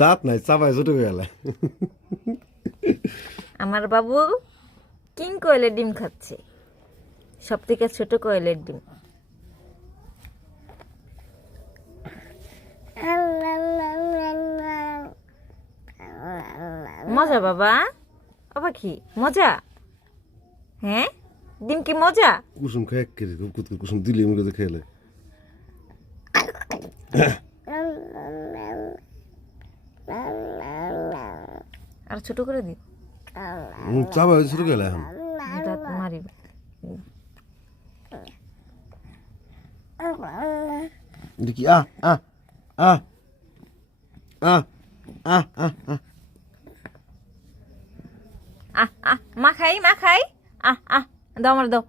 দাঁত নাই চাবাই ছোট গেল। আমার বাবু কিং কোয়েলের ডিম খাচ্ছে, সব থেকে ছোট কোয়েলের ডিম। মজা বাবা, বাবা কি মজা? হ্যাঁ, ডিম কি মজা? কুসুম খায় কেড়ে কুসুম দিলে মুখে খেলে। আর ছোট করে দিই, চাবাই ছোট গেল এখন। দাঁত মারিব। দেখি আ আ আ আ আ আ আ মা খাই, মা খাই। দাও আমার দাও।